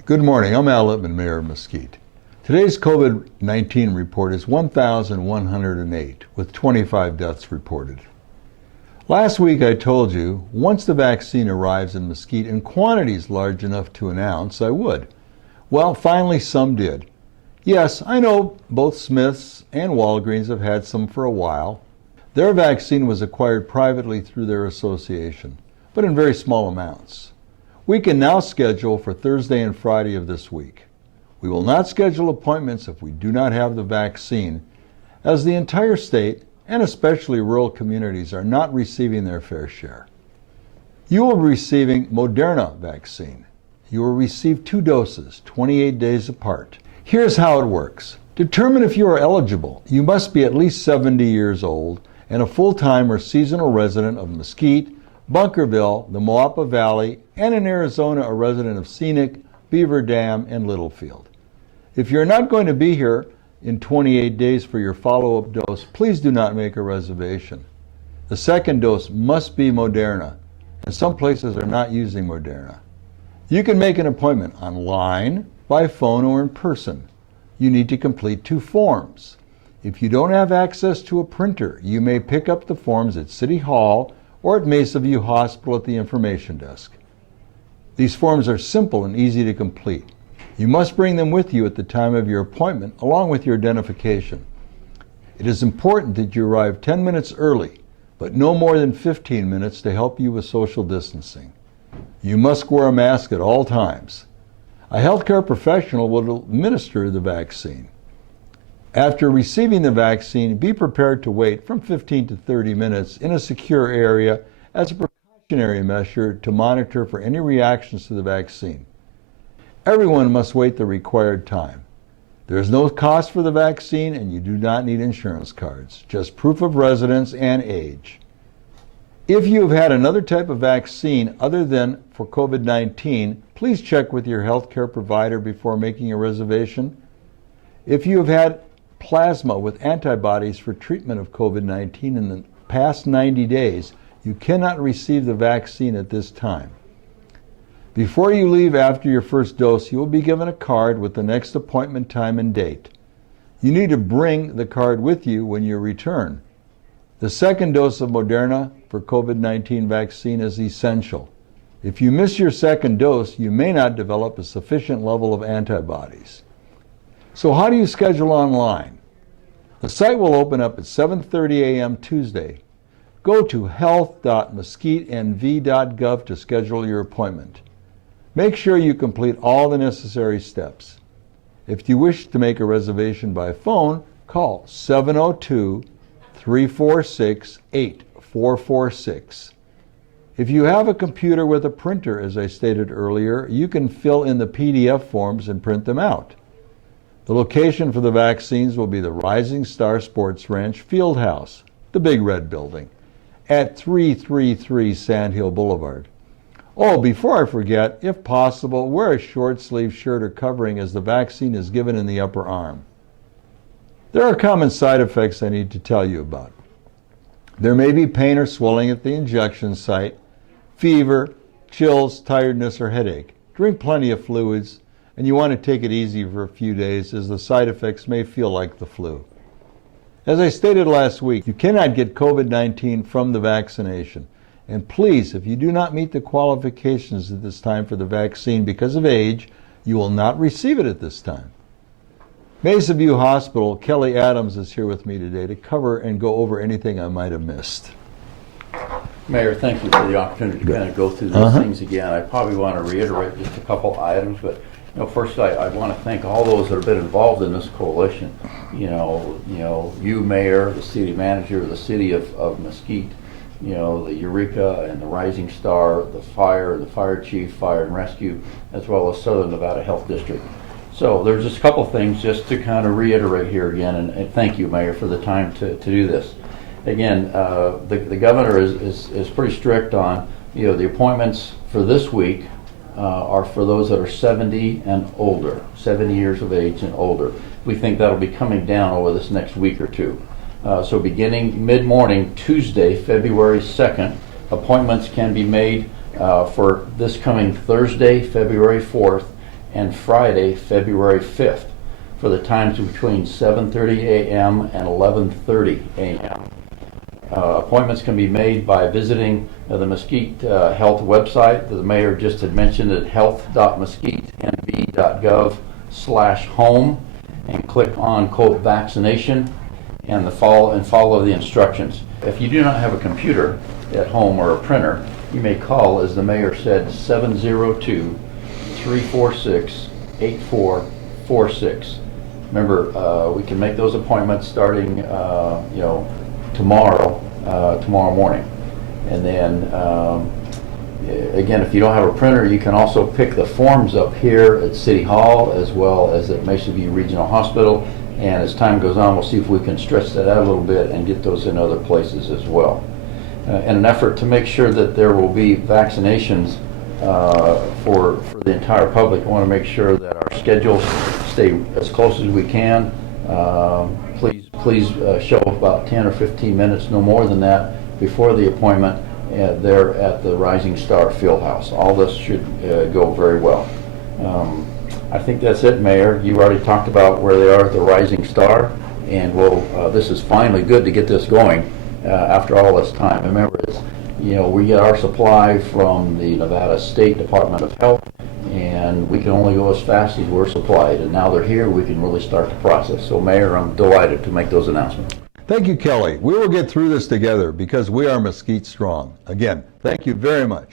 Good morning. I'm Al Litman, Mayor of Mesquite. Today's COVID-19 report is 1,108, with 25 deaths reported. Last week I told you, once the vaccine arrives in Mesquite in quantities large enough to announce, I would. Well, finally some did. Yes, I know both Smith's and Walgreens have had some for a while. Their vaccine was acquired privately through their association, but in very small amounts. We can now schedule for Thursday and Friday of this week. We will not schedule appointments if we do not have the vaccine, as the entire state, and especially rural communities, are not receiving their fair share. You will be receiving Moderna vaccine. You will receive 2 doses, 28 days apart. Here's how it works. Determine if you are eligible. You must be at least 70 years old and a full-time or seasonal resident of Mesquite, Bunkerville, the Moapa Valley, and in Arizona, a resident of Scenic, Beaver Dam, and Littlefield. If you're not going to be here in 28 days for your follow-up dose, please do not make a reservation. The second dose must be Moderna, and some places are not using Moderna. You can make an appointment online, by phone, or in person. You need to complete 2 forms. If you don't have access to a printer, you may pick up the forms at City Hall or at Mesa Hospital at the information desk. These forms are simple and easy to complete. You must bring them with you at the time of your appointment, along with your identification. It is important that you arrive 10 minutes early, but no more than 15 minutes to help you with social distancing. You must wear a mask at all times. A healthcare professional will administer the vaccine. After receiving the vaccine, be prepared to wait from 15 to 30 minutes in a secure area as a precautionary measure to monitor for any reactions to the vaccine. Everyone must wait the required time. There is no cost for the vaccine, and you do not need insurance cards, just proof of residence and age. If you have had another type of vaccine other than for COVID-19, please check with your healthcare provider before making a reservation. If you have had plasma with antibodies for treatment of COVID-19 in the past 90 days, you cannot receive the vaccine at this time. Before you leave after your first dose, you will be given a card with the next appointment time and date. You need to bring the card with you when you return. The second dose of Moderna for COVID-19 vaccine is essential. If you miss your second dose, you may not develop a sufficient level of antibodies. So how do you schedule online? The site will open up at 7:30 a.m. Tuesday. Go to health.mesquitenv.gov to schedule your appointment. Make sure you complete all the necessary steps. If you wish to make a reservation by phone, call 702-346-8446. If you have a computer with a printer, as I stated earlier, you can fill in the PDF forms and print them out. The location for the vaccines will be the Rising Star Sports Ranch Fieldhouse, the Big Red Building, at 333 Sand Hill Boulevard. Oh, before I forget, if possible, wear a short-sleeve shirt or covering as the vaccine is given in the upper arm. There are common side effects I need to tell you about. There may be pain or swelling at the injection site, fever, chills, tiredness, or headache. Drink plenty of fluids, and you want to take it easy for a few days as the side effects may feel like the flu. As I stated last week, you cannot get COVID-19 from the vaccination. And please, if you do not meet the qualifications at this time for the vaccine because of age, you will not receive it at this time. Mesa Hospital, Kelly Adams is here with me today to cover and go over anything I might have missed. Mayor, thank you for the opportunity to kind of go through these things again. I probably want to reiterate just a couple items, but first I want to thank all those that have been involved in this coalition. You, Mayor, the city manager, the city of Mesquite, the Eureka and the Rising Star, the fire chief, fire and rescue, as well as Southern Nevada Health District. So there's just a couple things just to kind of reiterate here again, and thank you, Mayor, for the time to do this. Again, the governor is pretty strict on, the appointments for this week are for those that are 70 and older, 70 years of age and older. We think that'll be coming down over this next week or two. So beginning mid-morning, Tuesday, February 2nd, appointments can be made for this coming Thursday, February 4th, and Friday, February 5th, for the times between 7:30 a.m. and 11:30 a.m. Appointments can be made by visiting the Mesquite Health website that the mayor just had mentioned at health.mesquitenv.gov/home, and click on quote vaccination and follow the instructions. If you do not have a computer at home or a printer, you may call, as the mayor said, 702-346-8446. Remember, we can make those appointments starting, tomorrow morning. And then, again, if you don't have a printer, you can also pick the forms up here at City Hall as well as at Mesa Regional Hospital. And as time goes on, we'll see if we can stretch that out a little bit and get those in other places as well. In an effort to make sure that there will be vaccinations for the entire public, I want to make sure that our schedules stay as close as we can. Please show up about 10 or 15 minutes, no more than that, before the appointment there at the Rising Star Fieldhouse. All this should go very well. I think that's it, Mayor. You already talked about where they are at the Rising Star, and this is finally good to get this going after all this time. Remember, we get our supply from the Nevada State Department of Health, and we can only go as fast as we're supplied. And now they're here, we can really start the process. So, Mayor, I'm delighted to make those announcements. Thank you, Kelly. We will get through this together because we are Mesquite strong. Again, thank you very much.